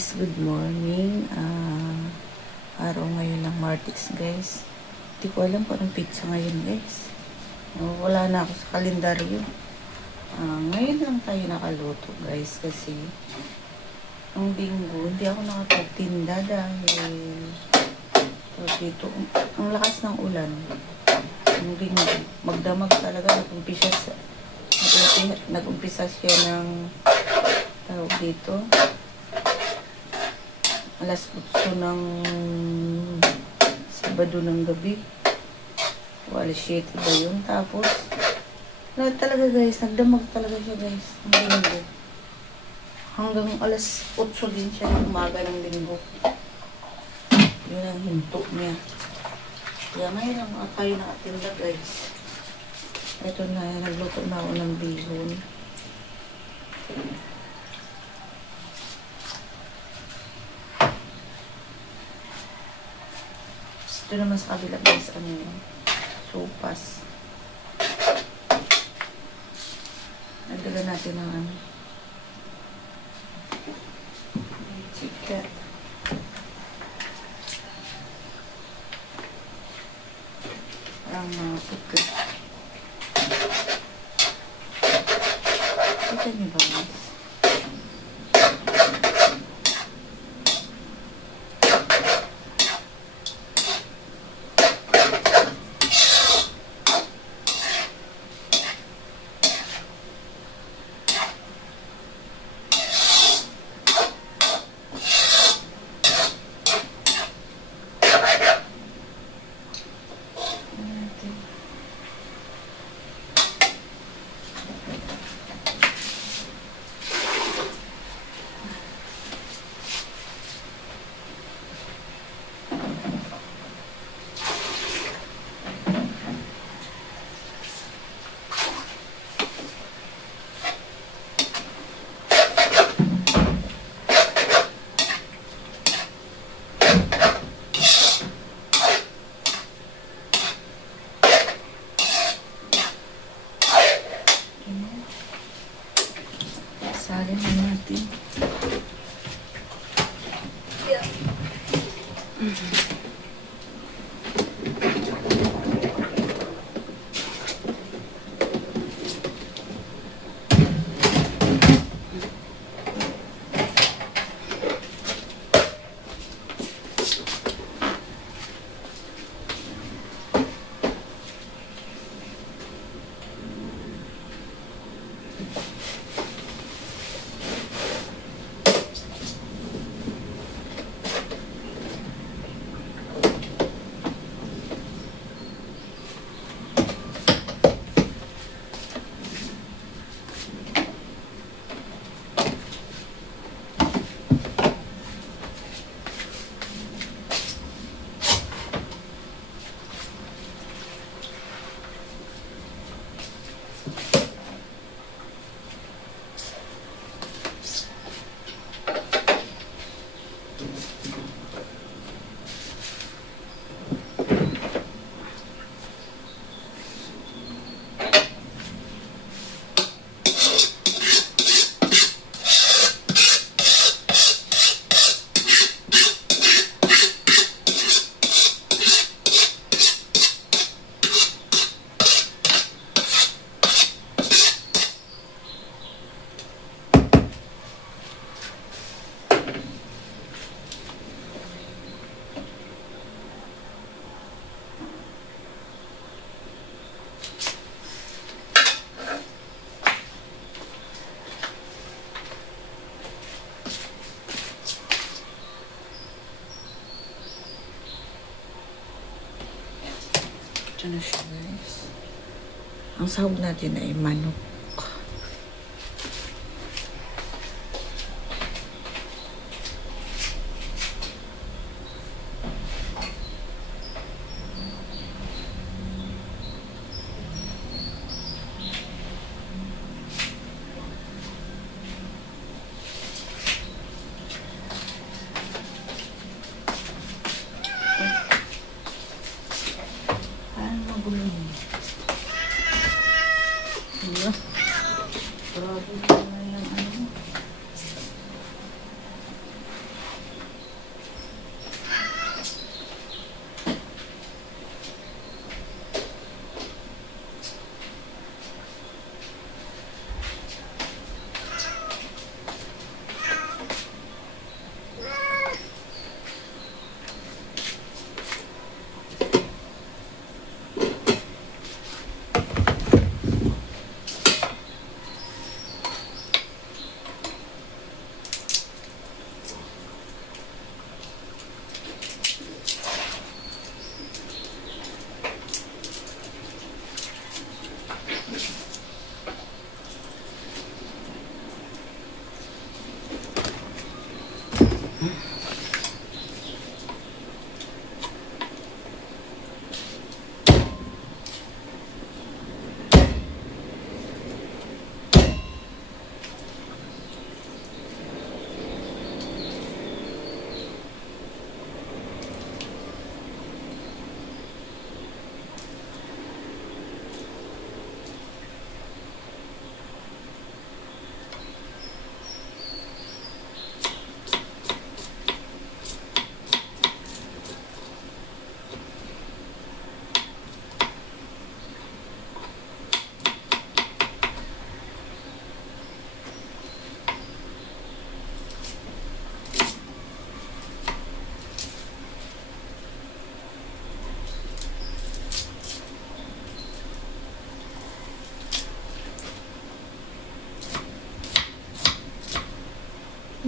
guys, good morning. Araw ngayon ng Martes guys. Hindi ko alam kung anong pizza ngayon guys. Wala na ako sa kalendaryo. Ngayon lang tayo nakaluto guys kasi ang linggo hindi ako nakapagtinda dahil dito ang lakas ng ulan. Ang linggo magdamag talaga, nag-umpisa siya ng tawag dito alas 8 ng Sabado ng gabi o alas 7 ba yun, tapos talaga guys, nagdamag talaga siya guys ang linggo hanggang alas 8 din siya ng umaga ng linggo. Yun ang hinto niya. Kaya ngayon lang tayo nakatinda guys. Ito na, nagluto na ako ng bihon. Ito naman sa kabila guys, ano yun? Sopas. Nagdala natin ng ano? Chicken. Parang puti. Kita niyo ba guys? Salin na natin. Yeah. Ito na siya guys. Ang sahog natin ay manok. Parang magulo.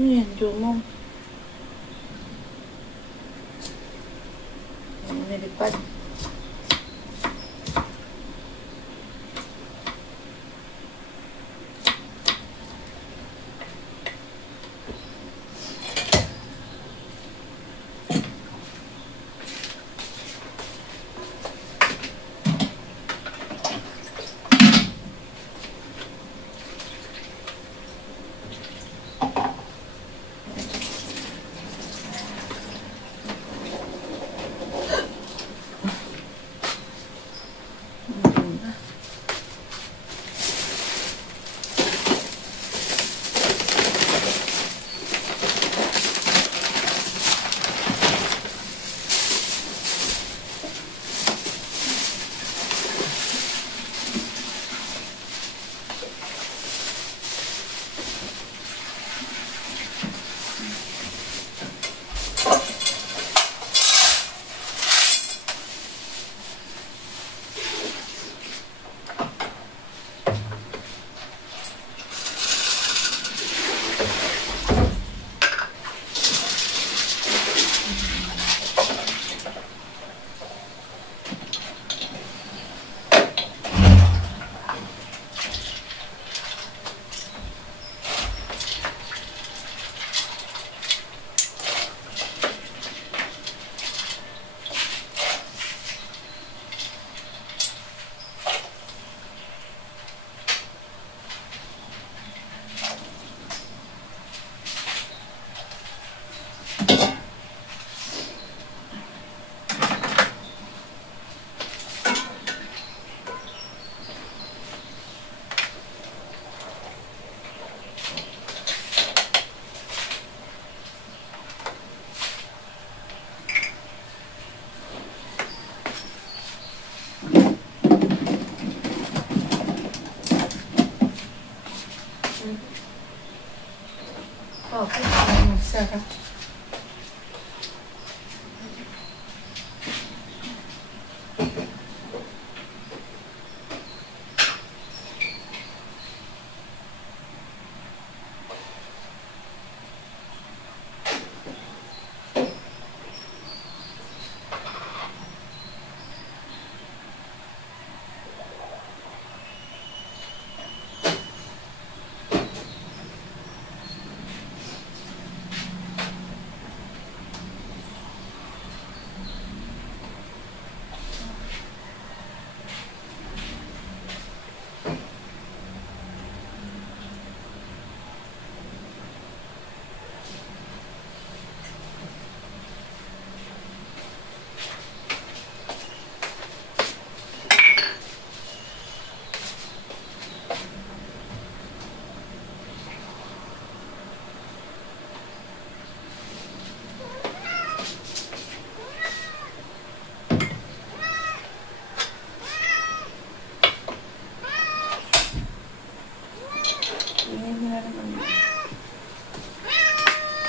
Ano yan, Jomo? Ano nilipad? Okay, sarap.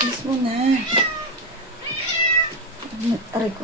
Please mo na. Aray ko.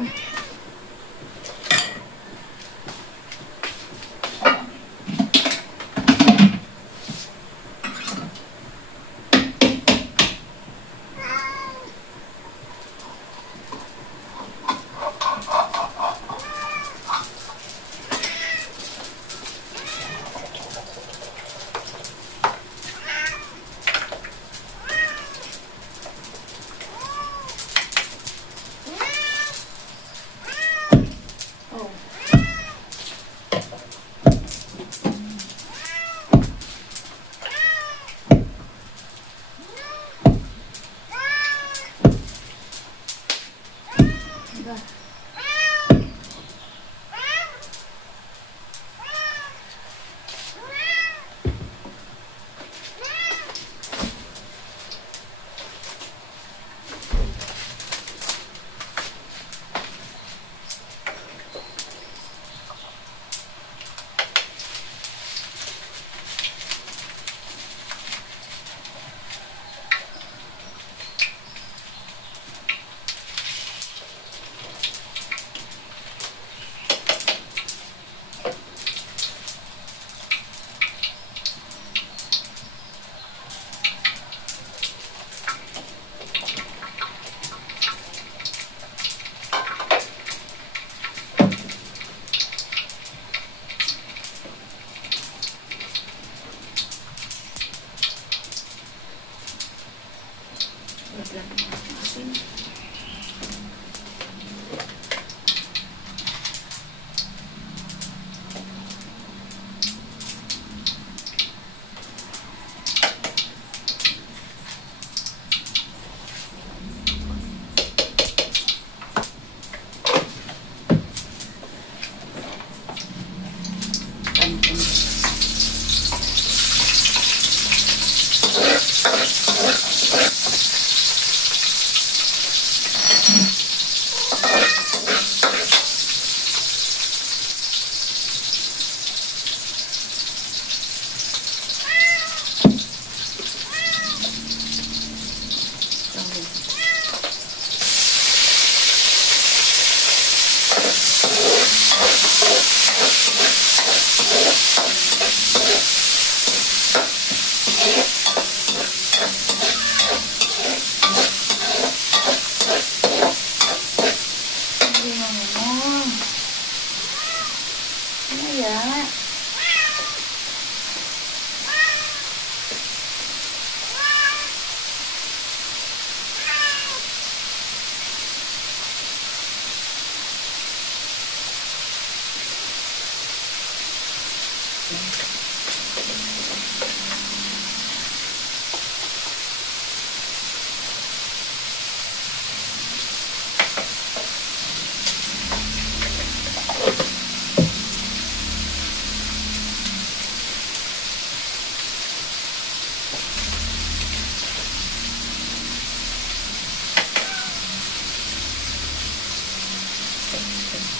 natin.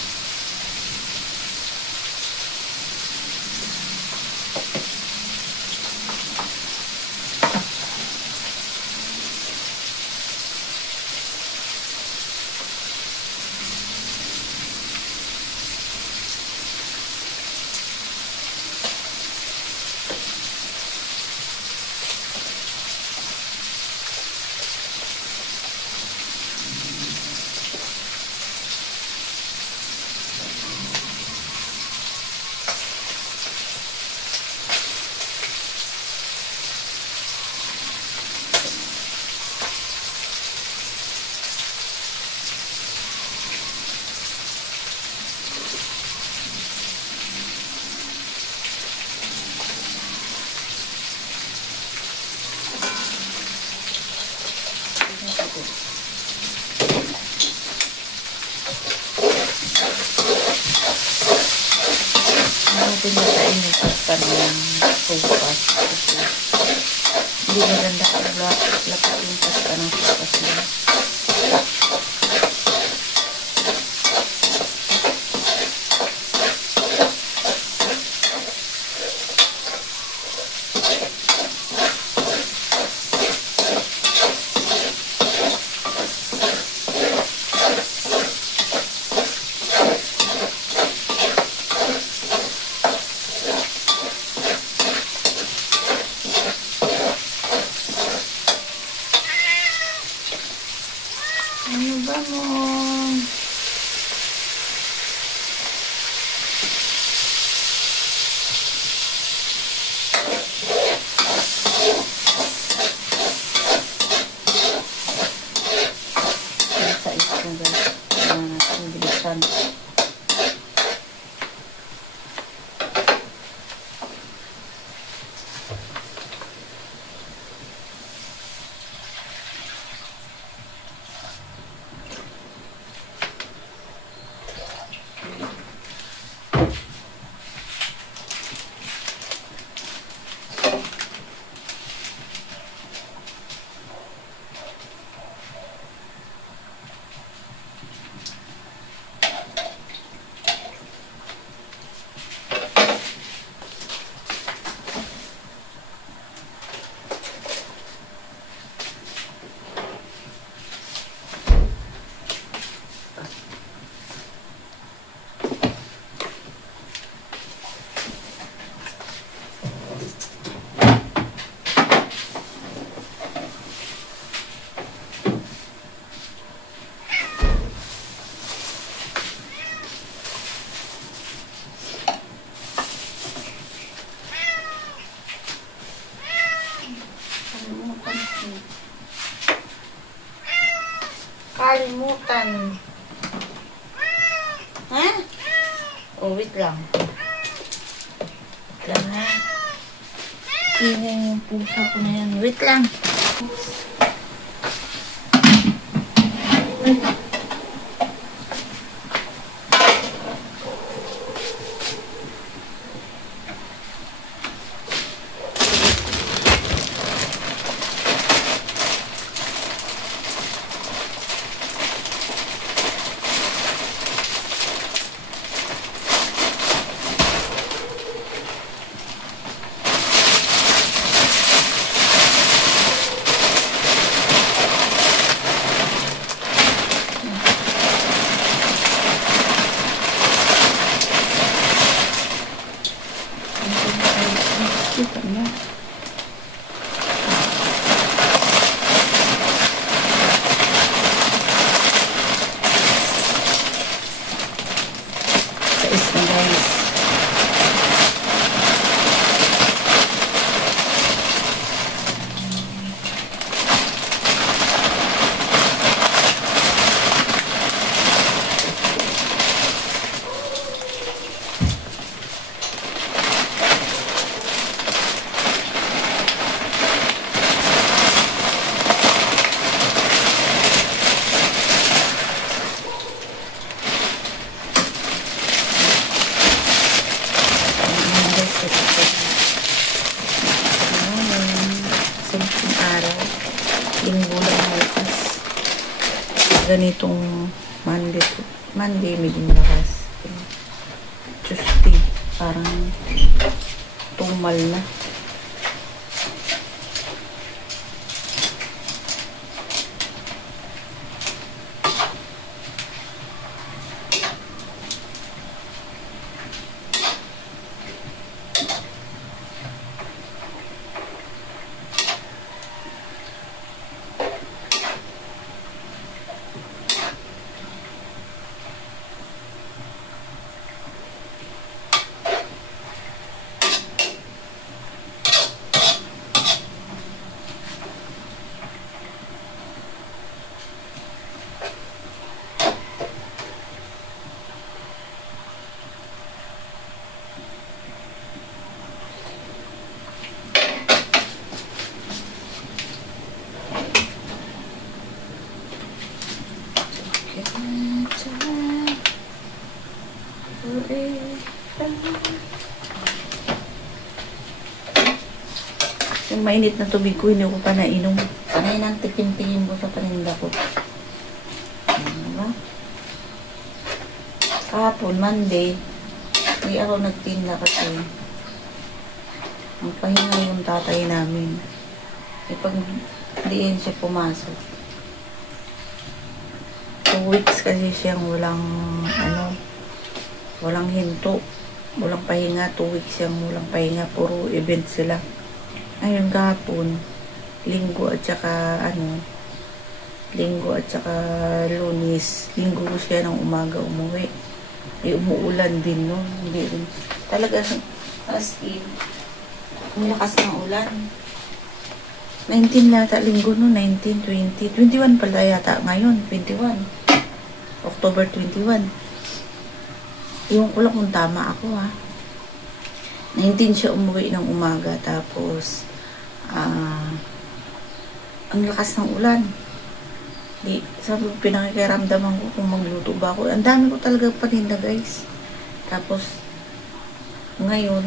Pinatain yung pasta ng sopas kasi hindi maganda kung lapit yung pasta ng sopas niya. Ano ba mo? Sa isang guys. Kailangan natin bilisan. Kalimutan. Ha? Oh, wait lang. Wait lang ha. Ingay yung pusa ko na yan. Wait lang. ganitong Monday Monday, medyo malakas. Tuesday, parang tumal na. Yung mainit na tubig ko, hindi ko pa nainom. Sanay nang tikim-tikim ko sa paninda ko. Diba? Kahapon, Monday, hindi ako nagtinda kasi ang pahinga yung tatay namin. Pag diin siya pumasok. 2 weeks kasi siyang walang hinto. Walang pahinga. 2 weeks siyang walang pahinga. Puro event sila. Ngayon kahapon, linggo at saka Lunes, linggo siya ng umaga umuwi. Umuulan din no. Hindi rin. Talaga as in, ang lakas ng ulan. 19 yata linggo no, 19, 20, 21 pala yata ngayon, 21. October 21. Iwan ko lang kung tama ako ha. 19 siya umuwi ng umaga, tapos ang lakas ng ulan. Sabi ko, pinakikiramdaman ko kung magluto ba ako. Ang dami ko talaga paninda guys. Tapos ngayon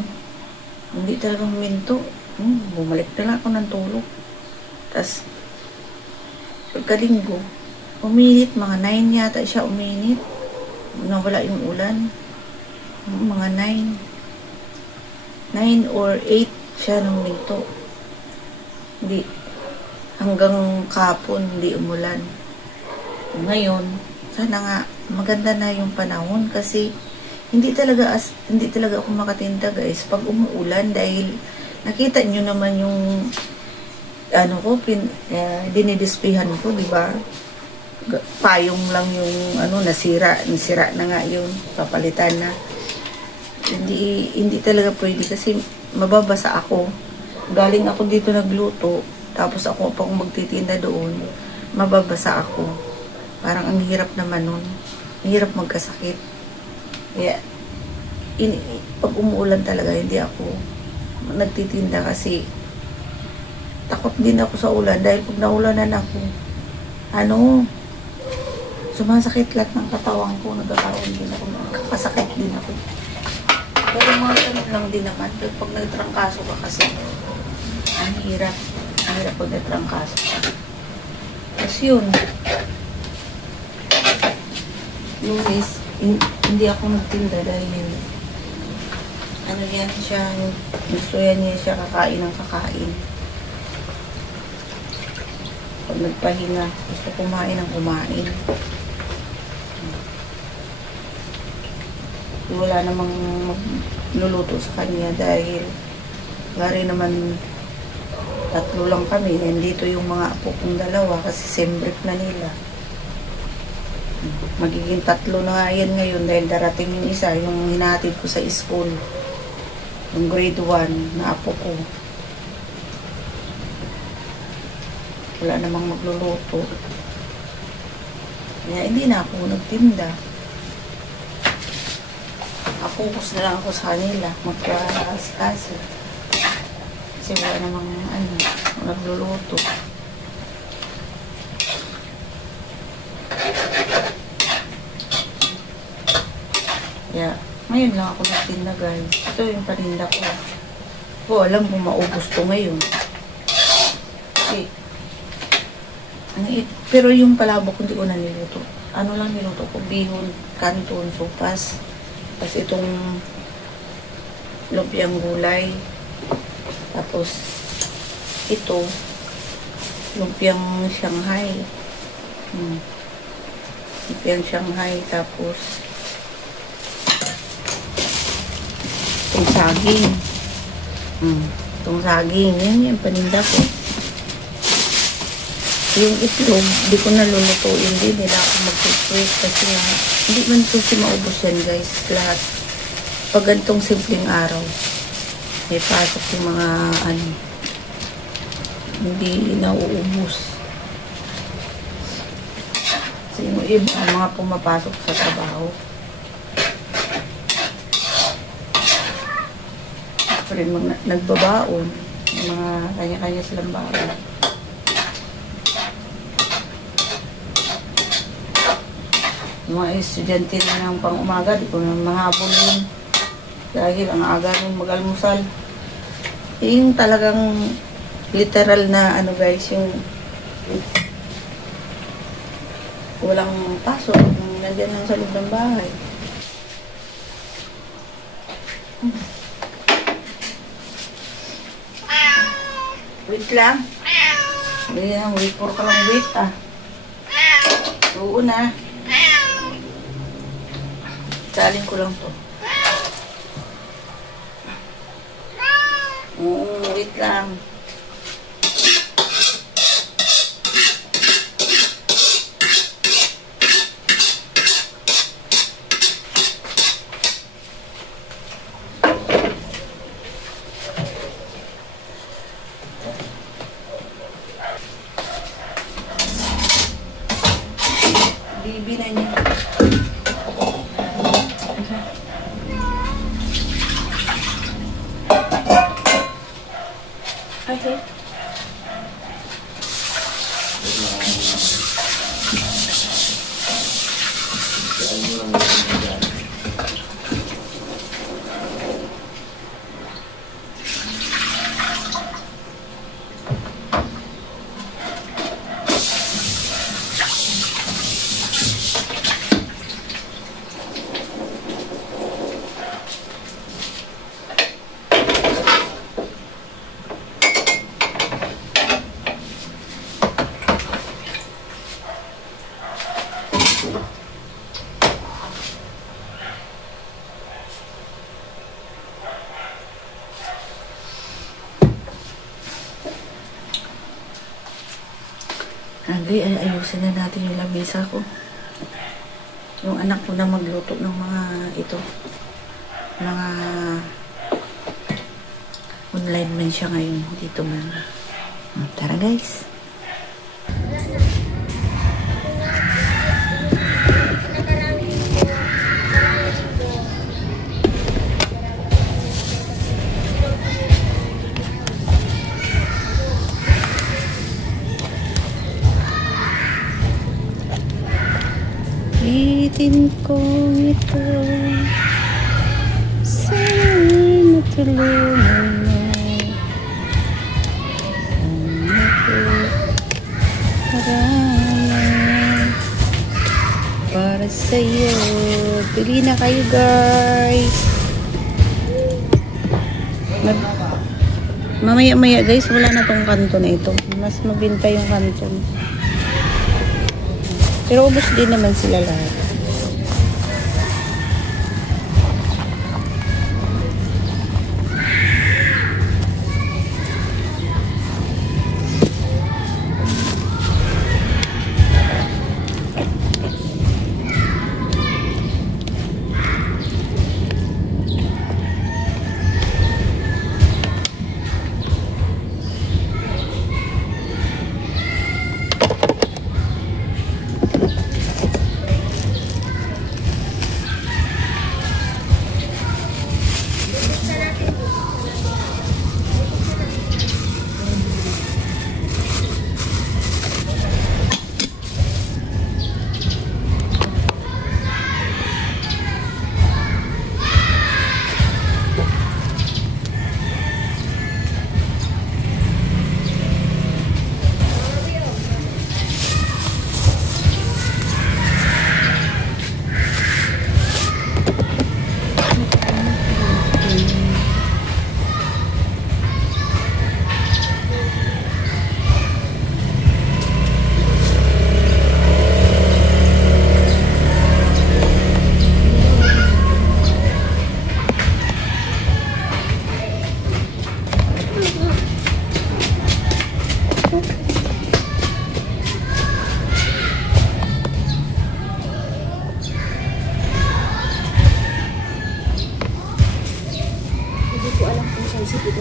hindi talaga huminto. Bumalik na lang ako ng tulog. Tapos pagkalinggo uminit, mga 9 yata siya uminit. Nawala yung ulan. Mga 9 or 8 siya nung minto. Hindi. Hanggang kapon, hindi umulan. Ngayon, sana nga maganda na yung panahon kasi hindi talaga ako makatinda guys pag umuulan dahil nakita nyo naman yung dinidisplihan ko, di ba? Payong lang yung nasira na nga yun, papalitan na. Hindi talaga pwede kasi mababasa ako. Galing ako dito nagluto, tapos ako pa kung magtitinda doon, mababasa ako. Parang ang hirap naman nun. Ang hirap magkasakit. Kaya, pag umuulan talaga, hindi ako nagtitinda kasi takot din ako sa ulan. Dahil pag naulanan ako, sumasakit lahat ng katawan ko. Nagkakaroon din ako. Nagkakasakit din ako. Pero mga ganun lang din naman. Pero pag nagtrangkaso ka kasi, ang hirap. Ang hirap pag nagtrangkaso ka. Tapos yun. Lunes, hindi ako nagtinda dahil yan siya, gusto niya siya kakain ng kakain. Pag nagpahinga, gusto kumain ng kumain. Wala namang magluluto sa kanya dahil gari naman 3 lang kami. Nandito yung mga apo kong 2 kasi same break na nila. Magiging 3 na nga yan ngayon dahil darating yung isa, yung hinatid ko sa school. Yung grade 1 na apo ko. Wala namang magluluto. Kaya hindi na ako nagtinda. Focus na lang ako sa kanila. Magka-asikaso. Kasi wala namang nagluluto. Kaya, ngayon lang ako nagtinda guys. Ito yung paninda ko. Alam kung maubos to ngayon. Kasi, pero yung palabok hindi ko naniluto. ano lang niluto ko, bihon, kanton, sopas. Tapos itong lumpiang gulay. Tapos ito, lumpiang Shanghai. Lumpiang Shanghai. Tapos itong saging. Itong saging. Yan, paninda ko. Yung itlog, di ko nalulutuin din. Nila ako mag-cook kasi hindi man ito si maubos yan, guys. Lahat. Pag ganitong simpleng araw, may pasok yung mga hindi nauubos. Kasi yung iba, mga pumapasok sa trabaho. Pero yung mga nagbabaon, yung mga kanya-kanya silang baon. Yung mga estudyante na ng pang-umaga, di ko na mahabol yun. Dahil ang aga nung mag-almusal. Yung talagang literal na guys, yung walang pasok, nandiyan lang sa loob ng bahay. Wait lang. Wait for ka lang, wait Oo na. Salin ko lang to. Wait lang. Bibi na niya. Okay. Ayusin na natin yung lamesa ko. Yung anak ko na magluto ng mga mga online man siya ngayon. Dito man. Tara guys. Itin kong ito, sana matulungan mo ang nakukaraan para sa'yo. Pili na kayo guys. Mamaya-maya guys, wala na tong kanto na ito. Mas mabinta yung kanto. Pero ubos din naman sila lahat.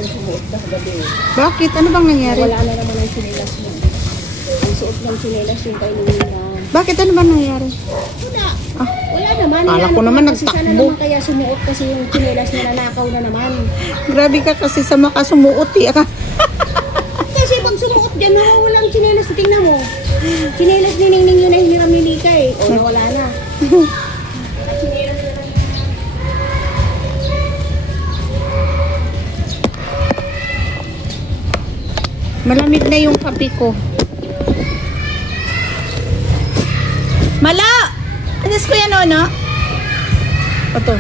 yung sumuot na kagabi. Bakit? Ano bang nangyari? Wala na naman ang chinelas mo. Ang suot ng chinelas yung kay Luwina. Bakit? Ano bang nangyari? Wala. Ah, Wala naman. Kala Ano ko naman kasi sana nagtakbo. naman kaya sumuot kasi yung chinelas na nanakaw na naman. grabe ka kasi sa makasumuot eh. Kasi pag sumuot dyan, walang chinelas. Tingnan mo. Chinelas ni Ningning yun ay hiram ni Lika eh. O wala na. At chinelas na lang. Malamig na yung kape ko. Mala! Anas ko yan, no? Ito.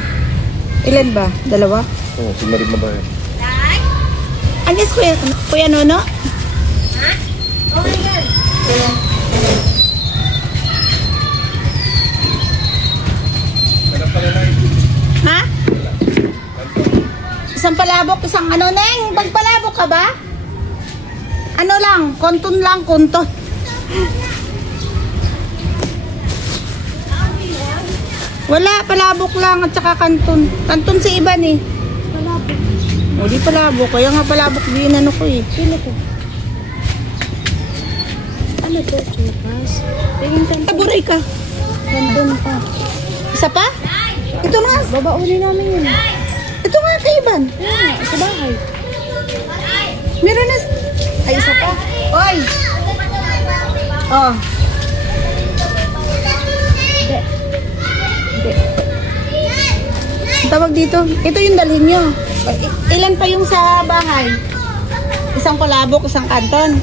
Ilan ba? Dalawa? Oo, sumarin na ba yan? Anas ko yan, Kuya Nono? Ha? Oh my God. Ha? Isang palabok, isang ano, Neng? Magpalabok ka ba? Ano lang, konton lang, konton. Wala, palabok lang at saka kanton. Kanton si Iban eh. Palabok. O, di palabok. Kaya nga palabok din ano ko eh. Sino to? Ano to? Chupas? Tingin ka. Taburay ka. Nandun pa. Isa pa? Ito nga. Babaunin namin yun. Ito nga kay Iban. Sa bahay. Meron na. Ay, isa pa. Oy! Oh. Hindi. Hindi. Tawag dito. Ito yung dalhin nyo. Ilan pa yung sa bahay? Isang palabok, isang kanton.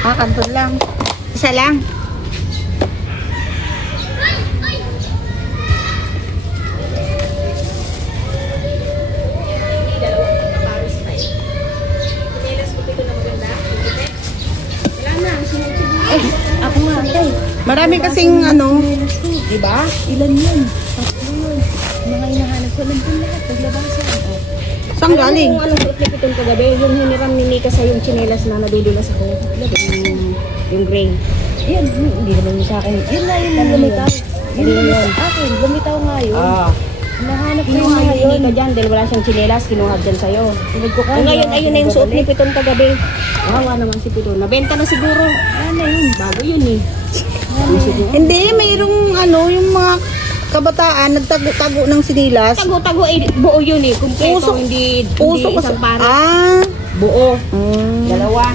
Ah, kanton lang. Isa lang. Ako nga, tay. Marami kasing ano. Diba? Ilan yun? Tatlo yun. Mga hinahanap ko lang din lahat. Naglabasan. Saan galing? Kung anong suot ni Pitong kagabi, yung hiniram ni Nika sa yung chinelas na nadudulas ako. Yung gray. Yan, hindi naman yung sa akin. Yun na yun ang lumitaw. Yun yun. Akin, lumitaw nga yun. Nahanap ko yung mga yun. Nika dyan, dahil wala siyang chinelas, kinuha dyan sa'yo. Kung ngayon, ayun na yung suot ni Pitong kagabi. Wawa naman si Pitong. Nabenta na siguro. Ano yun? Bago yun eh. Hindi, mayroong ano, yung mga kabataan nagtago-tago ng sinilas. Tago-tago ay buo yun eh. Kumpleto, Puso- hindi Puso ko isang pare. buo. Dalawa.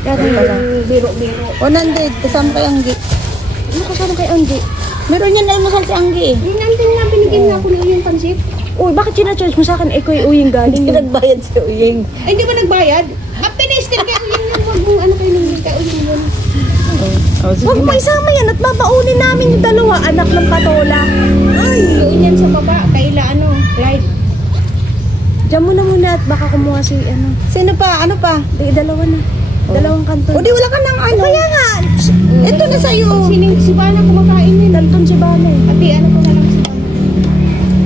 Dati yung biro-biro. 100, kasama kay Anggi. Ano kasama kay Andy? Meron yan almusal si Anggi eh. Yung nantin nga, binigyan nga ako ng uyong pansip. Uy, bakit sinacharge mo sa akin? Eh, ko yung uyong galing. Nagbayad si Uyeng. Ay, hindi ba nagbayad? Pinistil kay uyong yun. Huwag mong ano kayo nung kay uyong yun. Oh, sige Huwag mo na. isama yan at babaunin namin yung dalawa, anak ng patola. Ay, yun yan sa baba. Kaila ano, Clyde. Diyan mo na muna at baka kumuha si ano. Sino pa? Ano pa? Dalawa na. Dalawang kanton. O di wala ka ng ano. Kaya nga. Ito na sa'yo. Si Bana kumakain yun. Kanton si Bana eh. Pati ano ko na lang si Bana.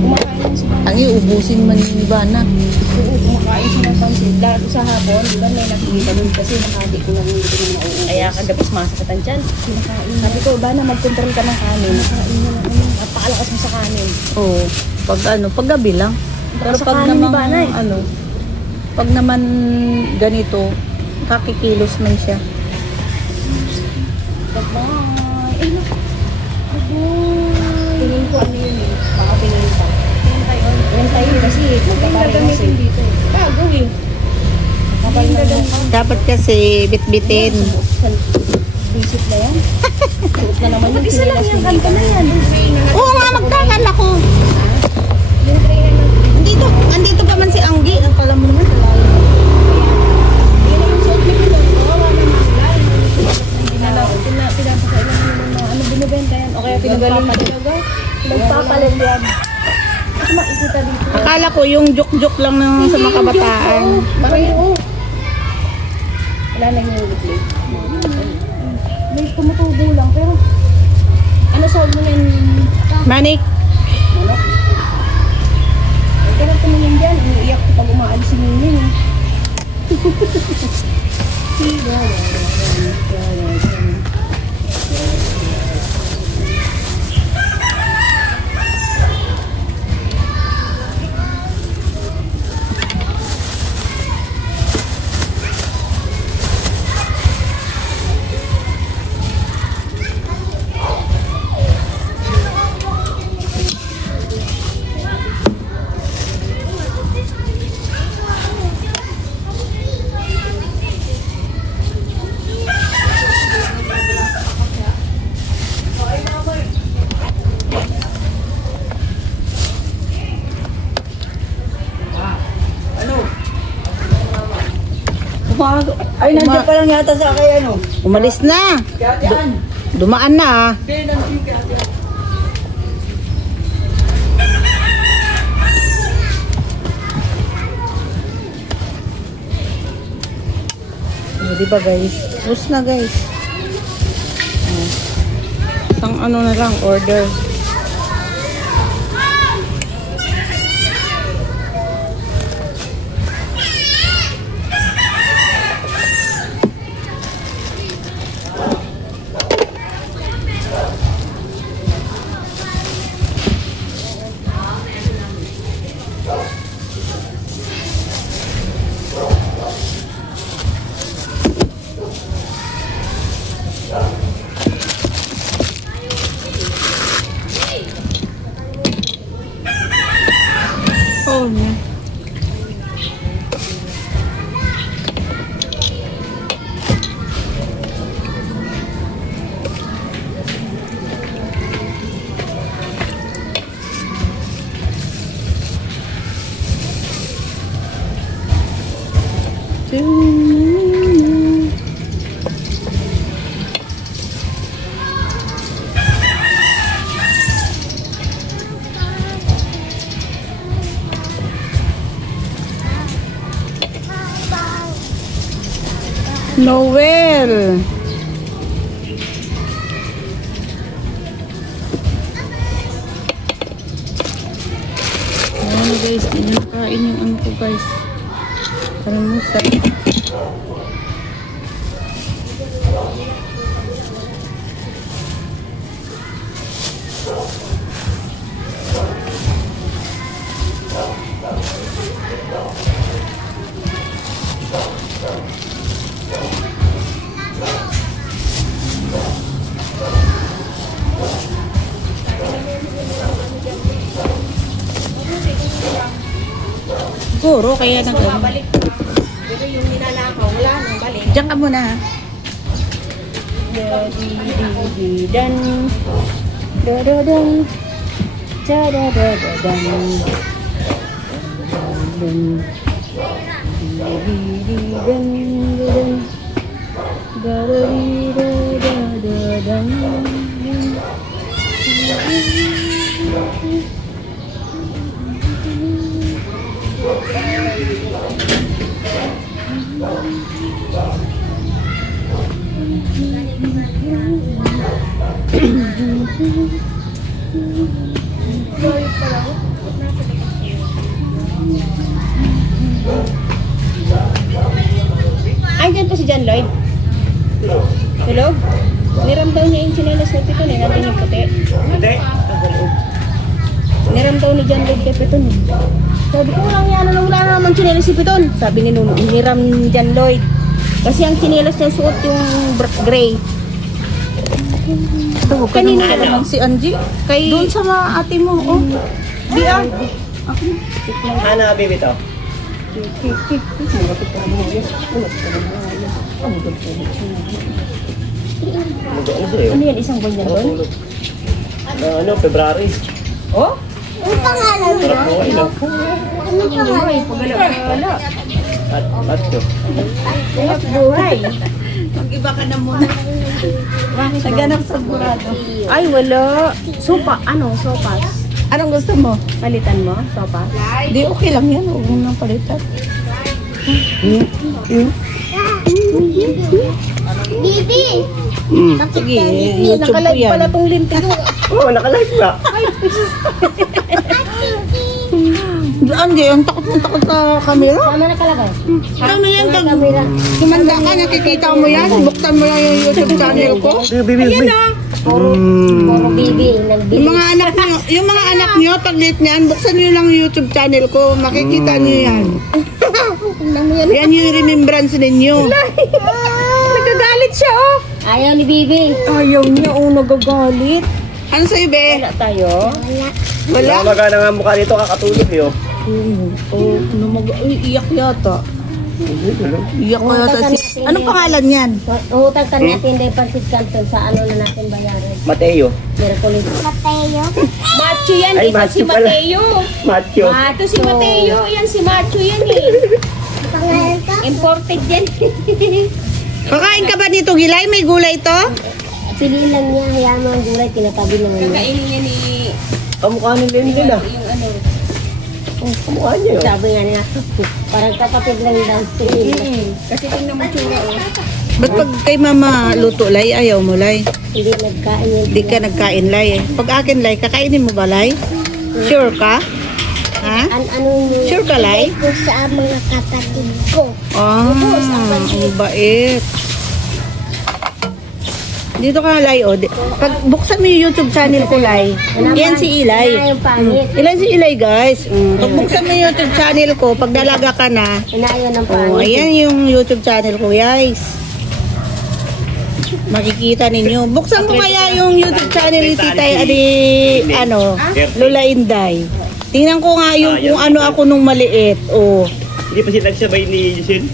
Kumakain lang si Bana. Ang iubusin man ni Ivana. Oo, kumakain siya ng pansit. Lalo sa hapon, di ba may nakikita doon kasi nakadi ko lang hindi ko na mauubos. Kaya kagapos masakatan dyan. Kinakain. Sabi ko, Bana, mag-control ka ng kanin. Nakain na lang. Napakalakas mo sa kanin. Oo. Pag ano, pag gabi lang. Pero Sa pag kanin ni naman, Bana eh. ano, pag naman ganito, kakikilos man siya. Bye-bye. Ay, naku. Tingin ko ano yun eh. Baka pinili pa. Yan tayo kasi magpaparehas eh. Bago eh. Kapal na lang. Dapat kasi bitbitin. Visit na yan. Suot na naman yung isa lang yung kanta na yan. Oo nga, magtagal ako. Yung tray na lang. Andito pa man si Anggi. Ang kala mo naman. Yun na yung suot ni Pino. Kawawa naman. Pinapakailan naman na ano binibenta yan. O kaya pinagpapalit yan. Kasi makikita dito. Akala ko yung joke-joke lang ng sa mga kabataan. Pareho. Wala na yung ulit. May tumutubo lang. Pero, ano sa mo yan? Manik. Huwag ka lang tumingin dyan. Umiiyak ko pag umaalis si Nini. Ay, nandiyan pa lang yata sa kay ano. Umalis na. Kaya Dumaan na ah. Hindi, nandiyan kaya. Di ba guys? Tapos na guys. Isang ano na lang, order. Oh, man. Noel. Ayan guys, tinakain yung ano ko guys. Almusal. Siguro, kaya nag-ano. Pero yung ninanakaw, wala nang balik. Diyan ka muna ha. Dan dadadang dadadadang Ay, dyan pa si John Lloyd. Hello? Niram daw niya yung chinelas na Piton eh. Nandun yung puti. Hindi. Niram daw ni John Lloyd kay Piton eh. Sabi ko, wala na naman chinelas si Piton. Sabi ni Nuno, niram ni John Lloyd. Kasi ang chinelas niya suot yung gray. Ito, huwag ka Kanina naman ano? si Angie. Kay... Doon sa mga ate mo, oh. Di ah. Hana, baby to. Ano yan, isang buwan yan doon? Ano, February. Oh? Sarap buhay lang. Buhay, pagala-pagala. At yun. Sarap buhay. Mag-iba ka na muna. Naganap sa burado. Ay, wala. Sopa, sopas. Anong gusto mo? Palitan mo, sopas. Di, okay lang yan. Huwag mo nang palitan. Bibi! Sige, YouTube ko Nakalive yan. pala tong linti ko. Oo, nakalive na. Angie, ang takot sa camera. Tama nakalagay. Ano yan? Tumanda ka, nakikita mo yan. Buksan mo lang yung YouTube channel ko. Baby, baby. Puro bibi. Yung mga anak niyo, pag late niyan, buksan niyo lang yung YouTube channel ko. Makikita niyo yan. Yan yung remembrance ninyo. Nagagalit siya, oh. Ayaw ni Bibi. Ayaw niya, oh, nagagalit. Ano sa'yo, be? Wala tayo. Wala magana nga mukha nito, kakatulog yun. Iyak yata. Iyak ko yata si... Anong pangalan yan? Utang ka natin dahil pansit canton sa ano na natin bayaran. Mateo. Miraculous. Mateo. Macho yan, Ay, ito si Macho pala. Mateo. Mateo. Ito si Mateo. Yan si Macho yan eh. Imported yan. Kakain ka ba nito, Gilay? May gulay to? Pili lang niya, hayaan mo ang gulay, tinatabi naman niya. Kakainin niya ni... Kamukha ni Lenlen ah. Yung ano... Kamukha niya yun. Sabi nga niya, parang kapatid lang daw. Kasi tingnan mo tsura oh. Ba't pag kay mama luto, Lay, ayaw mo, Lay? Hindi nagkain yun. Hindi ka nagkain, Lay eh. Pag akin, Lay, kakainin mo ba, Lay? Sure ka? Ha? Ano yung... Sure ka, Lay? ko sa mga kapatid ko. Ah, ang bait. Dito ka, Lay, o. Pag buksan mo yung YouTube channel ko, Lay, yan si Ilay. Yung pangit. Ilan si Ilay, guys? Pag buksan mo yung YouTube channel ko, pag dalaga ka na, Inayon ng oh, pangit. ayan yung YouTube channel ko, guys. Makikita ninyo. Buksan mo kaya yung YouTube channel ni Titay, Lola Inday. Tingnan ko nga yung kung ano ako nung maliit. Oh. Hindi pa sila nagsabay ni Giselle.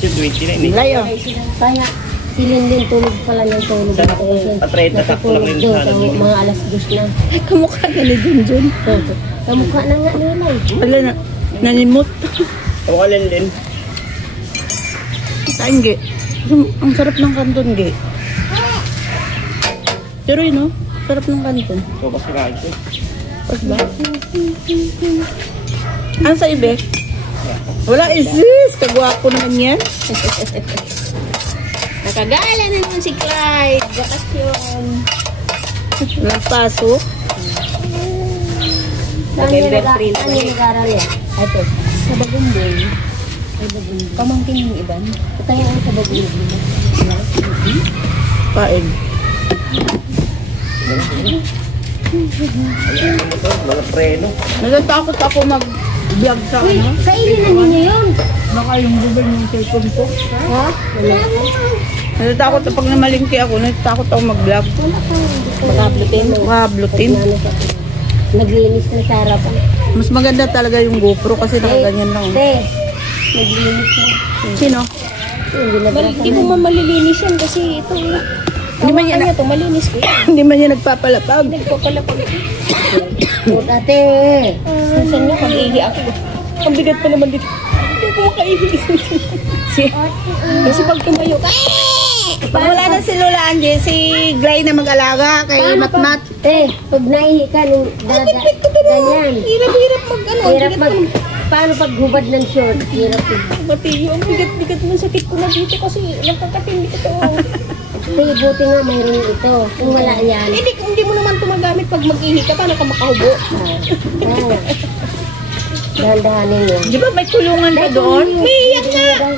Giselle 29 eh. Layo. Kaya silindin tulog pala ng tulog. Sana kung patreta, sakto lang yun doon, sa alam. mga alas 2 na. Ay, kamukha ka ni Junjun. Kamukha na nga nila eh. Wala na. Nanimot. Kamukha Lenlen. Saan, Ge? Ang sarap ng kanton, Ge. Pero yun, no? Sarap ng kanton. So, basta kain ko. Pas ba? Ano sa ibe? Wala, isis! Kagwapo naman yan. Nakagala na naman si Clyde. Bakasyon. Walang pasok. Saan niya nag-aaral yan? Ay, ito. Sa Bagumboy. Ay, Bagumboy. Pamangkin yung iban. Ito yung ano sa Bagumboy. Pain. Mga preno. Natatakot ako mag-vlog sa Uy, ano. kainin na ninyo yun. Baka yung Google yung cellphone ko. Ha? Wala. Natatakot pag namalingki ako, natatakot ako mag-vlog. Magablutin mo. Makablutin. Naglinis na sa harapan. Mas maganda talaga yung GoPro kasi nakaganyan lang. Te, naglinis na. Sino? Hindi na Hindi mo malilinis yan kasi ito. Hindi man yan, ito, malinis ko yan. hindi man yan nagpapalapag. Nagpapalapag. O, ate. Saan nyo mag-ihi ako? Ang bigat pa naman dito. Hindi ko makaihi. Kasi pag tumayo ka, Pag wala na si Lola Angie, si Glay na mag-alaga kay Matmat. Te, pag naihi ka, nung ganyan. hirap-hirap mag-ano. Hirap mag... Paano pag hubad ng short? Hirap yun. Matiyo, ang bigat-bigat ng sakit ko na dito kasi nagkakatindi ko to. Te, buti nga mayroon ito. Kung wala yan. Hindi mo naman ito magamit pag mag-ihi ka, paano ka makahubo? Dahan-dahanin yun. Di ba may kulungan ka doon? May iyak nga.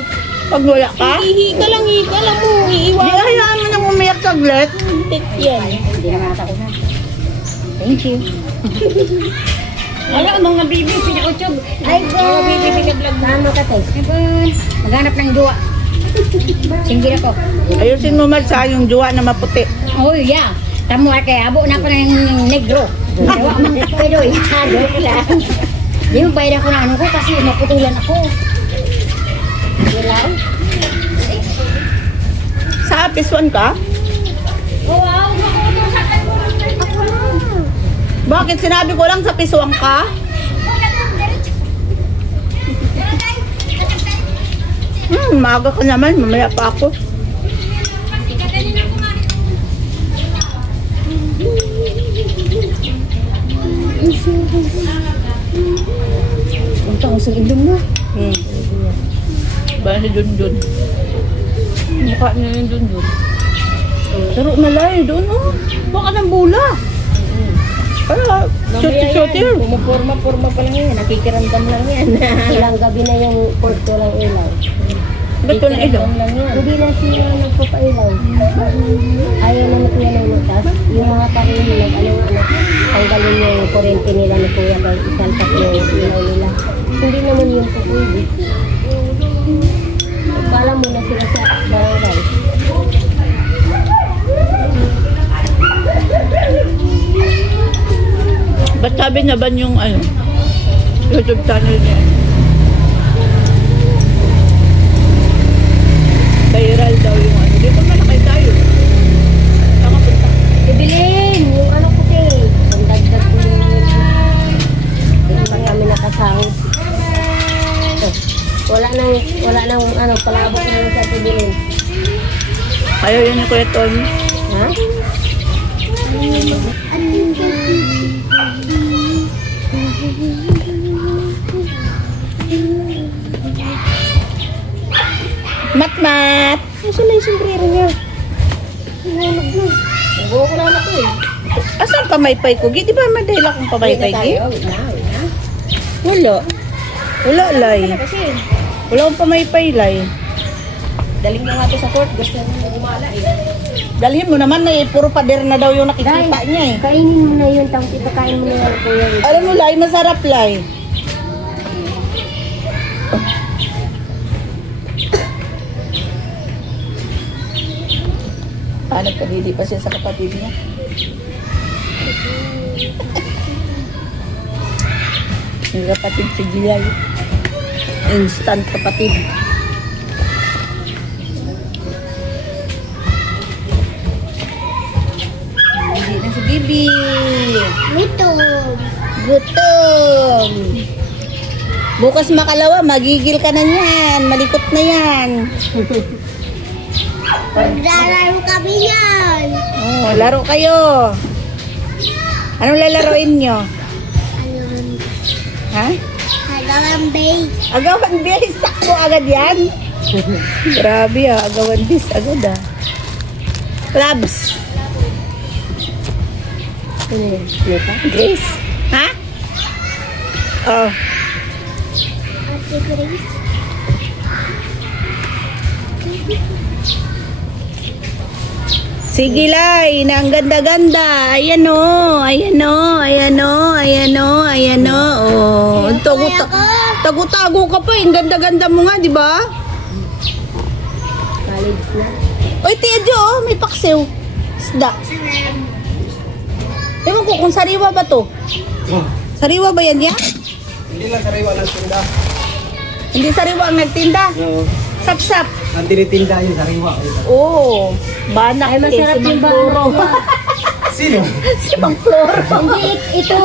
Pag wala ka? Ihi ka lang, alam mo, Di iiwan. hayaan mo nang umiyak saglit. Yan. Hindi na mata ko na. Thank you. Wala, mga bibi, pinakutsyog. Ay, ko! Mga bibi, pinag-vlog. Tama ka, te. Maghanap ng duwa. Singgil ako. Ayusin mo malsa yung juwa na maputi. Oh, yeah. Tamo kay abo na ako ng negro. Ewa, pero joke lang. Di mo bayad ako na ano ko kasi maputulan ako. Ilaw? Sa Apisuan ka? Wow, Bakit? Sinabi ko lang sa Pisuan ka? Maaga ka naman. Mamaya pa ako. Punta ko sa ilong mo. Ba si Junjun? Mukha niya yung Junjun. Taro na lay. Doon oh. Baka ng bula. Kaya, shooter. Pumuporma-porma pa lang yan. Nakikiramdam lang yan. Ilang gabi na yung port ko lang ilaw. Ba't ko na ilo? lang yan. Hindi na siya nagpapailaw. Ayaw na ni Kuya ng lutas. Yung mga parin tanggalin yung kurente nila ni Kuya dahil isalpak yung ilaw nila. Hindi naman yun po pwede. Pagpala muna sila sa barangay. Ba't sabi na ba yung YouTube channel niya? Viral daw yung Di ba malakay tayo? Saan ka punta? Ibilin! Yung ano ko te. Ang dagdag ko yung hindi pa kami nakasahod. Ayaw yun ni Kuya Tony. Ha? Mat-mat! Nasaan na yung sombrero niya? Nangalag na. Nagawa ko lang ako eh. Asan pamaypay ko? Di ba madahil akong pamaypay ko? Wait na. Wala. Wala, Lay. Kasi, Wala akong pamaypay, Lay. daling na nga to sa court. Gusto na gumala eh. Dalhin mo naman na puro pader na daw yung nakikita niya eh. Kainin mo na yun. Tapos ipakain mo na yan, kuya. Alam mo, Lay, masarap, Lay. Nagpalili pa siya sa kapatid niya. Yung kapatid si Gilay. Instant kapatid. Hindi na si Bibi. Gutom. Gutom. Bukas makalawa, magigil ka na yan. Malikot na yan. Maglalaro kami yan. Oh, laro kayo. Anong lalaroin nyo? Ha? Halaman base. Agawan base. Takbo agad yan. Grabe ah. Agawan base agad ah. Clubs. Grace. Ha? Oh. Ate Grace. Sige, Lay, na ang ganda-ganda. Ayan o, ayan o, ayan o, ayan o, ayan o. Oh, tago-tago ka pa, ang ganda-ganda mo nga, di ba? College na. Oy, Tia Jo, oh, may paksiw. Isda. Ewan ko kung sariwa ba to? Sariwa ba yan ya? Hindi lang sariwa ng tinda. Hindi sariwa ang nagtinda. No. Sap-sap. Ang tinitinda yung sariwa. Oo. Banak Ay, masarap yung Floro. Sino? Si Mang Floro. Hindi, ito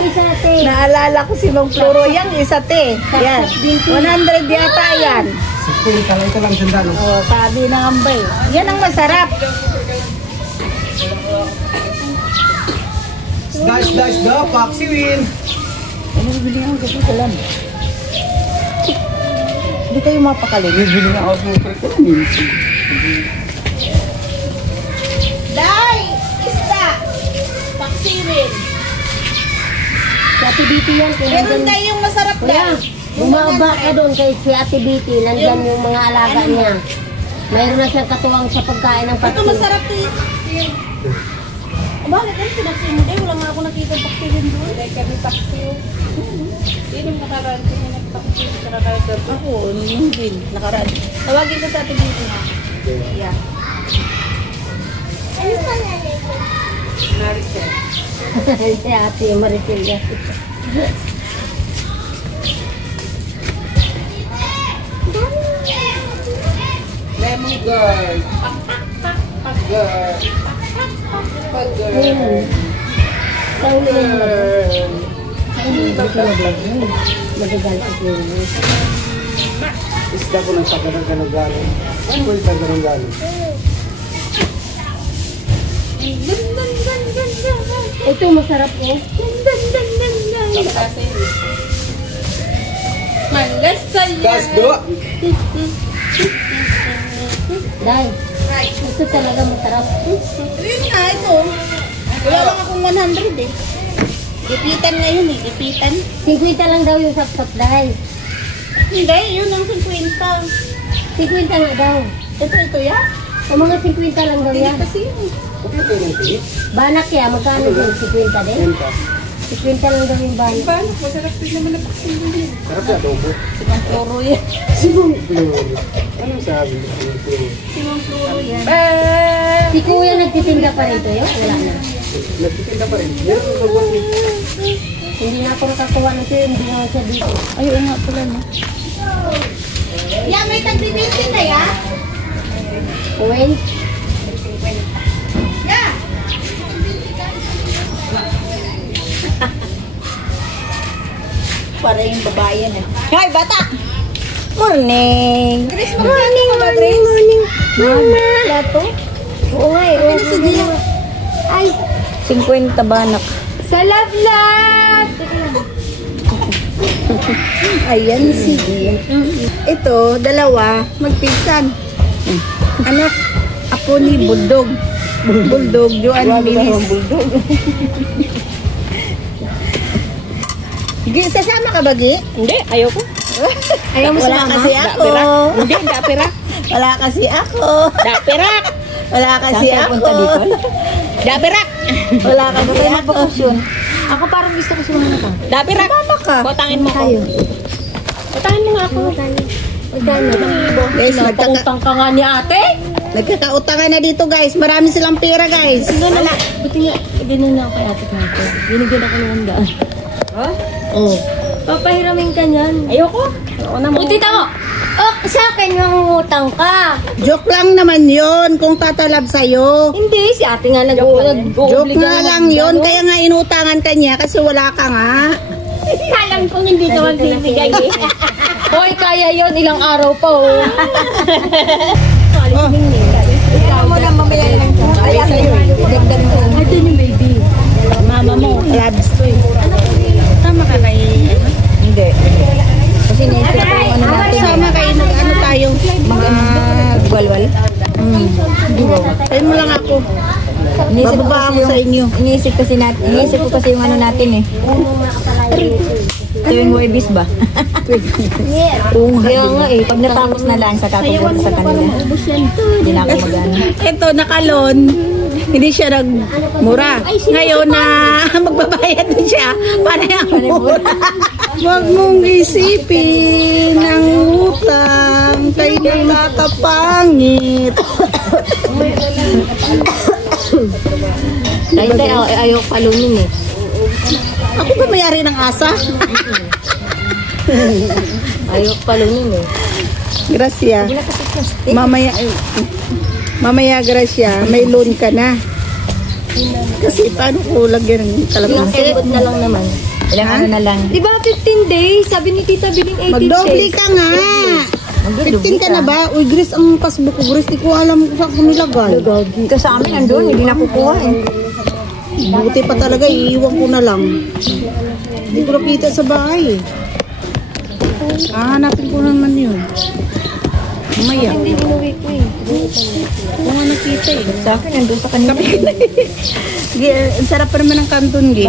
isa ate. Naalala ko si Mang Floro. Yan, isa te. Yan. 100 yata yan. Ito lang sandalo. Oh, sabi ng ambay. Yan ang masarap. Isda, paksiwin. Ano bili ang gabi ko lang? Hindi kayo mapakalim. Bili nga ako ng Day! Isda! Paksirin! Si Ate Biti yan. Meron tayong masarap Kuya, day. bumaba ka doon kay si Ate Biti. Nandyan yung mga alaga niya. Mayroon na siyang katuwang sa pagkain ng Ito pati. masarap to yun. Bakit? Ano pinaksin mo? Wala nga ako nakita paksirin doon. Dahil kami paksiw. Sino nakaraan ko na nagpaksiw sa kakaitan? Ako, yun din. Nakaraan. Tawagin ko sa ating dito. Yeah. Ano pala nito? Maricel. Si Ate Maricel yan. Lemon girl. Girl. Girl. Saan mo yung girl? Magagal si Kuya. Isda ko ng taga-Galong-Galong. Ano ba yung taga-Galong-Galong? Ito masarap eh. Gasdo! Dahil, ito talaga masarap. Yun nga, ito. Wala lang akong 100 eh. Ipitan na yun eh. Ipitan. 50 lang daw yung sapsap dahil. Hindi, yun ang 50. 50 nga daw. Ito ya? Sa mga 50 lang daw Hindi yan. kasi yun. Kapag kayo ng tilit? Banak ya, magkano din? 50 din? 50 lang daw yung banak. Paano? Masarap din naman na paksin yun. Sarap na adobo. Si Mang Floro yan. Simong Floro. Anong sabi ng Simong Floro? Si Mang Floro yan. Si Kuya nagtitinda pa rin yun? Wala na. Nagtitinda pa rin. Meron ang nagwag eh. Hindi na ako nakakuha ng siya, hindi naman siya dito. Ay, oo nga pala no. May tagbi-20 na ya? Uwen? Ya! Para yung babae yan eh. Hoy, bata! Morning. Grace, morning, ka ba, Grace? Morning. Mama. Plato? Oo nga eh. Ano sa Gia? Ay. 50 ba anak? Sa love. Ayan si Gia. Ito, dalawa, magpinsan. Anak, ako ni Bulldog. Bulldog, Joan Milis. Gi, sasama ka ba, Gi? Hindi, ayoko. Ayaw mo Wala sumama? kasi ako. Hindi, dapirak. Wala kasi ako. Dapirak. Wala kasi Saan ako. punta dito? Dapirak. Wala kasi Kaya ako. magbakasyon. Ako parang gusto ko sumama ka. Dapirak. Sumama ka. Potangin mo Tayo. ko. Potangin mo nga ako. Magkano? Guys, Napautang ka nga ni ate. nagkakautangan na dito, guys. Marami silang pera, guys. Wala. Buti nga, ganun na ako kay ate Kato. Binigyan ako ng 100. Ha? Oo. Papahiramin ka niyan. Ayoko. Oo naman. Buti mo. Oh, sa akin mangungutang ka. Joke lang naman yon kung tatalab sa'yo. Hindi, si ate nga Joke nga lang yon kaya nga inutangan ka niya kasi wala ka nga. Alam kong hindi ka magbibigay eh. Hoy, kaya yon ilang araw pa oh. Oh, Ikaw mo na mamaya lang ka. Kaya sa'yo eh. Dagdag mo. Ito yung baby. mama mo, labs to eh. Tama ka kay, ano? Hindi. Kasi naisip ko yung ano natin. Sama kayo, ano tayo, mga Walwal. tayo mo lang ako. Iniisip ko Bababa kasi ako sa inyo. Iniisip ko kasi yung ano natin eh. Tuwing Huwebes ba? Kaya nga eh, pag natapos na lang sa kakapunta sa kanila. Hindi na ako mag-ano. Ito, nakalon. Hindi siya nagmura. Ngayon na magbabayad din siya, para yung mura. Huwag mong isipin ang utang, tayo nakakapangit. Ay, hindi, ayaw palunin eh. Ako ba mayari ng asa? Ayaw palunin eh. Gracia. Mamaya Gracia, may loan ka na. Kasi paano ko lagyan ng Ilang kalamansi? sembot na lang naman. Ilang ano na lang. Di ba 15 days? Sabi ni Tita Biling 18 Magdoble days. ka nga. 15 ka na ba? Uy, Grace, ang passbook ko, Grace, di ko alam kung saan ko nilagay. Ito sa amin, nandun, hindi nakukuha eh. Buti pa talaga, iiwan ko na lang. Hindi ko nakita sa bahay eh. Hanapin ko naman yun. Mamaya. Hindi inuwi ko eh. Kung nga nakita eh. Sa akin, nandun sa kanila. Ang sarap pa naman ng kanton, Gi.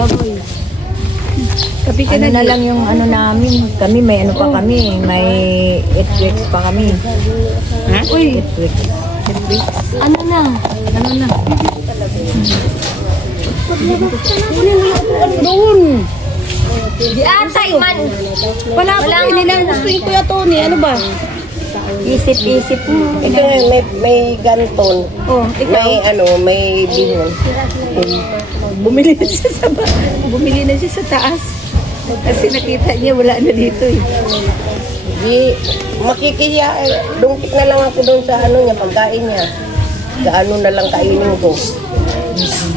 Kapi ka Ano na, na lang yung ano namin. Kami, may ano pa kami. May 8 weeks pa kami. Ha? Uy, 8 weeks. Ano na? Ano na? Ano doon? Di atay man. Wala ko nilang gusto yung Kuya Tony. Ano ba? Isip-isip mo. Ito may ganton. Oh, ikaw. May bihon. Bumili na siya sa bumili na siya sa taas. Kasi nakita niya wala na dito eh. Di, makikiya, dungkit na lang ako doon sa ano niya, pagkain niya. Sa ano na lang kainin ko.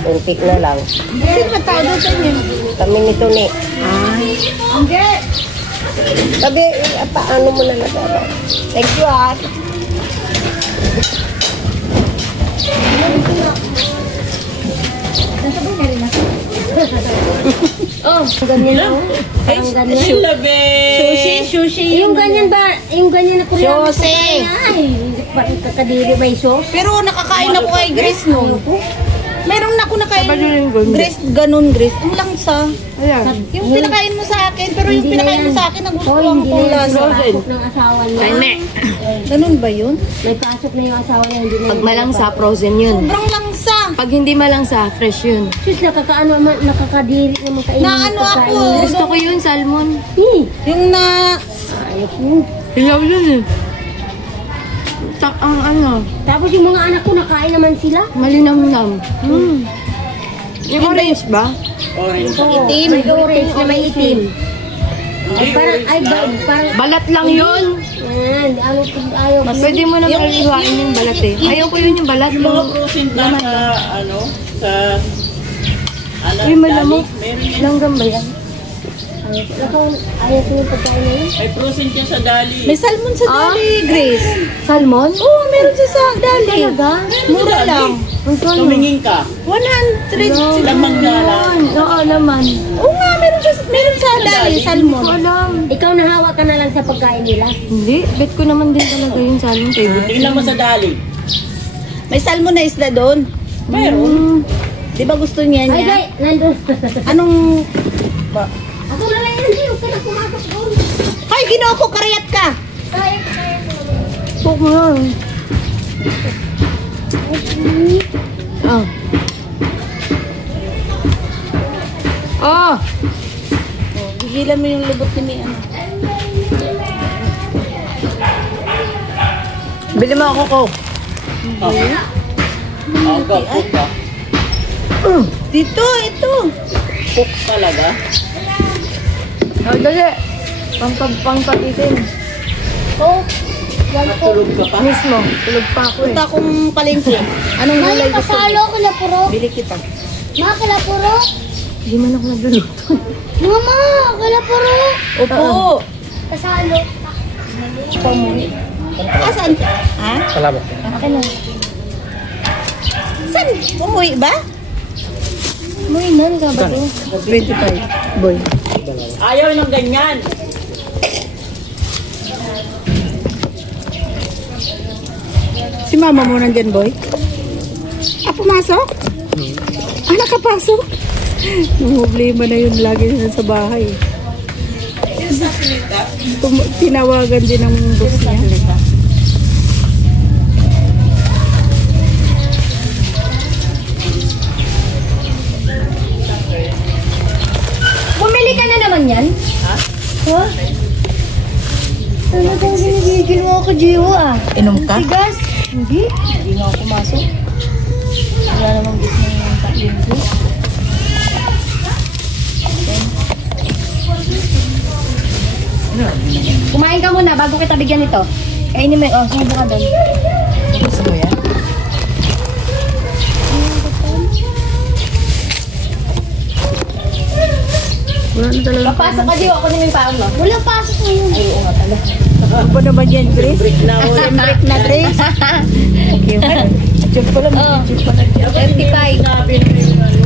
Dungkit na lang. Sino ba tao doon sa inyo? Kami nito ni. Hindi. Sabi, paano mo na nagaba? Thank you, ah. Oh, ganyan oh. Parang ganyan. Sushi. Yung ganyan ba? Yung ganyan na kuryente. Sushi. Ay, hindi pa rin kakadiri may sauce. Pero nakakain ako kay Grace noon. Meron na ako nakain. Grace, ganun Grace. Ang langsa. Yung pinakain mo sa akin, pero yung Hindi na pinakain mo yan. sa akin, nagustuhan Oh, hindi ko na yan. lasa. Pasok ng asawa niya. Ganun ba yun? May pasok na yung asawa niya. Hindi na Pag malangsa, frozen yun. Sobrang langsa. Pag hindi malangsa, fresh yun. Sus, nakakadiri naman kainin. Na ano ako? Gusto ko yun, salmon. Yung na... Ayos mo. Hilaw yun eh. Ang ano, Tapos yung mga anak ko, nakain naman sila. malinamnam. Yung orange ba? Itim. May orange na may itim. Ay, parang, Balat lang yun. yan, ayaw. Pwede mo naman iwain yung balat eh. Ayaw ko yun yung balat. Uy, malamok. Langgam ba yan? Ayaw ko yung pagkain na yun. May frozen dyan sa dali. May salmon sa dali, Grace. Salmon? Oo, meron siya sa dali. Talaga? Mura lang. Tumingin ka. 100. Lamang nga lang. Oo naman. Oo nga, meron sa dali, salmon. Ikaw nahawa ka na lang sa pagkain nila. Hindi, bet ko naman din talaga yung salmon favorite. Tingnan mo sa dali. May salmon na isda doon. Meron. Di ba gusto niya Ay, niya? day, nandun. Anong... Ako na lang yan, huwag ka na pumasok doon. Ay, ginoo ko, karayat ka! Kaya. Pok mo lang. Ah. Ah! Gigilan mo yung lubot ni Mia. Bili mo ako ko. Aga, cook ka. Dito, ito. Cook talaga. Oh, dali. Pangpagitin. Oh, yan po. Matulog ka pa. Mismo. Tulog pa ako eh. Punta akong palengke. Anong Maya, gulay gusto pasalo mo? ko na puro. Bili kita. Ma, kalapuro. Hindi man ako nagluluto. Mama, kalapuro. Opo. Pasalo. Asan? Ha? Akin na. Saan? Umuwi ba? May nan ka ba to? 25. Boy. Ayaw ng ganyan. Si mama mo nandyan, boy? Ah, pumasok? Ah, nakapasok? Problema na yun lagi sa bahay. Tinawagan din ng boss niya. Bumili ka na naman yan? Ha? Ha? Ano kang ginigigil mo ako, Jiwo ah? Inom ka? Tigas? Hindi. Hindi nga ako pumasok. Wala namang gusto ng tatlinggo. Kumain ka muna bago kita bigyan ito. Kainin mo yun. Oh, sumubo ka doon. Gusto mo yan? Wala na talaga. Papasok ka, Jiwo. Ako naman yung paon mo. Wala pasok na yun. Ay, oo nga pala. Ano ba naman yan, Grace? Break na ako. Break na, Grace. Okay, check pa lang. Check pa lang. 35. Sinabi na yung ano.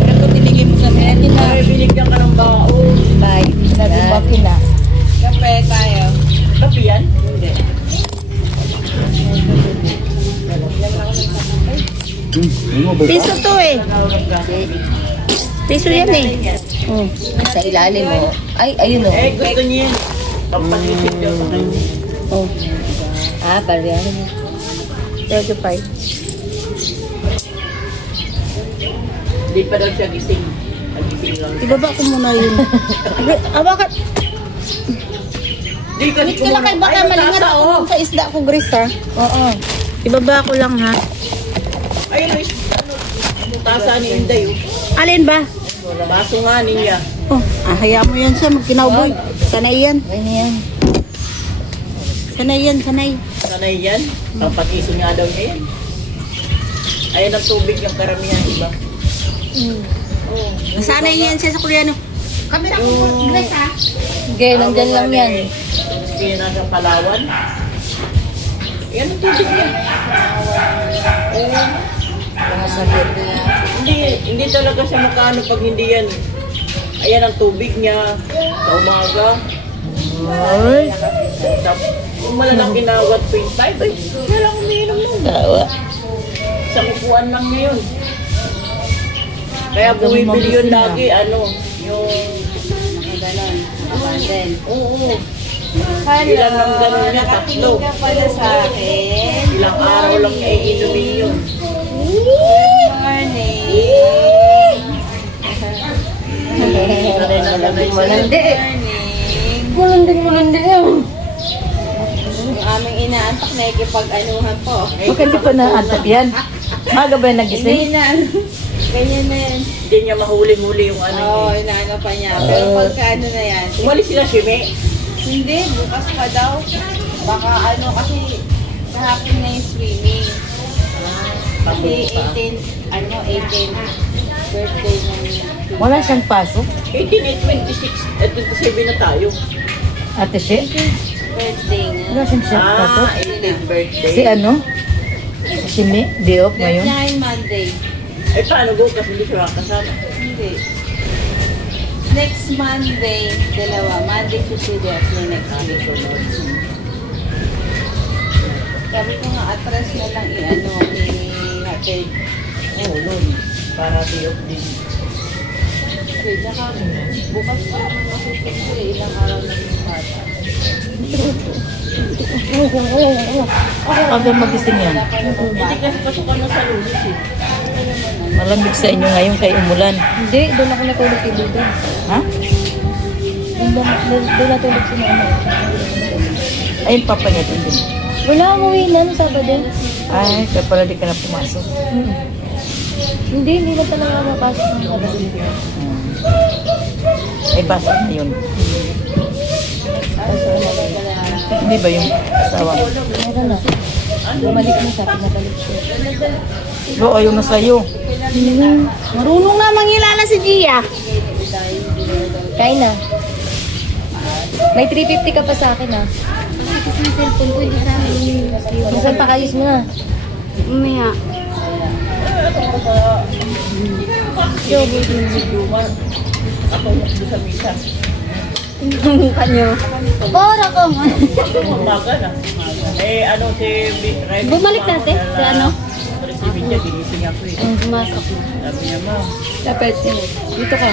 Ito, tinigin mo sa meron na. Ay, binigyan ka ng baon. Bye. Sabi mo na. Kape tayo. Kape yan? Hindi. Piso to eh. Piso yan eh. Sa ilalim mo. Ay, ayun o. Eh, gusto niya yan. Pampanisip daw sa kanya. Ah, parang mo. 35. Hindi pa daw siya gising. Nagising lang. Ibaba ko muna yun. Awakat. Hindi kasi Wait ka lang kay baka Ay, malingat tasa, ako oh. sa isda ko, Grace ha. Oo. Ibaba ko lang ha. Ayun, ano, tasa ni Inday. Alin ba? Baso nga niya. Oh, hayaan mo yan siya. Magkinawboy. Sanay yan. Ano yan? Sanay yan, sanay. Sanay yan. Pampagising nga daw niya yan. Ayan ang tubig yung karamihan, diba? Oh. Sanay yan siya sa Koreano. Kamera ko, Grace ha. Okay, nandyan lang yan. Kaya nasa Palawan. Yan ang tubig niya. Hindi talaga siya makano pag hindi yan. Ayan ang tubig niya sa umaga. Kung malalaki na 1.5, ay, wala lang umiinom nun. Sa kukuan lang ngayon. Kaya bumibili yun lagi, ano, yung... Oo. Ilan lang gano'n niya, tatlo. Ilang araw lang niya iinumin yun. Malandi. Malandi yan. Yung aming inaantak na ikipag-anuhan po. Bakit di pa naantak yan? Aga ba nagising? na, ganyan na yan. Hindi niya mahuli-huli yung ano Oo, niya. inaano pa niya. Pero pagka ano na yan, Umalis sila, Shime. hindi, bukas pa daw. Baka ano, kasi kahapon na yung swimming. Kasi 18, ano, 18. Birthday ng Wala siyang pasok. 18 at 26, 27 na tayo. Ate She? birthday niya. Wala siyang pasok. 18th birthday. Si ano? Si Mi? Day off ngayon? Deadline Monday. Eh paano go? Kasi hindi siya kasama. Hindi. Next Monday, dalawa. Monday, Tuesday, at next week. Sabi ko nga, atras na lang i-hatid. Oo, noon. Para day off din. Okay, tsaka bukas pa naman masipag ko eh. Ilang araw na yung bata. Hanggang magising yan. Hindi kasi pasukan na sa lunes eh. Malamig sa inyo ngayon kay umulan. Hindi, doon ako natulog kay Buda. Ha? Doon natulog si Mama. Ayun, papa niya din. Wala, umuwi na nung Sabado. Ay, kaya pala di ka na pumasok. Hindi na talaga mapasok ng Sabado. Ay, pasok na yun. Hindi ba yung asawa mo? Meron na. Bumalik na sa pinabalik siya. Lo, ayaw na sa'yo. Marunong na mangilala si Gia. Kain na. May 350 ka pa sa akin ah. Kasi yung cellphone ko, hindi sa amin. Saan pa kayos mo na? Umaya. Ako doon sa misa. Mukha niyo. Para ko nga. Umaga na. Eh ano si Ray? Bumalik natin sa ano? Si Binja, ginising ako eh. Pumasok na. Sabi niya, ma'am, Dapat. Dito ka.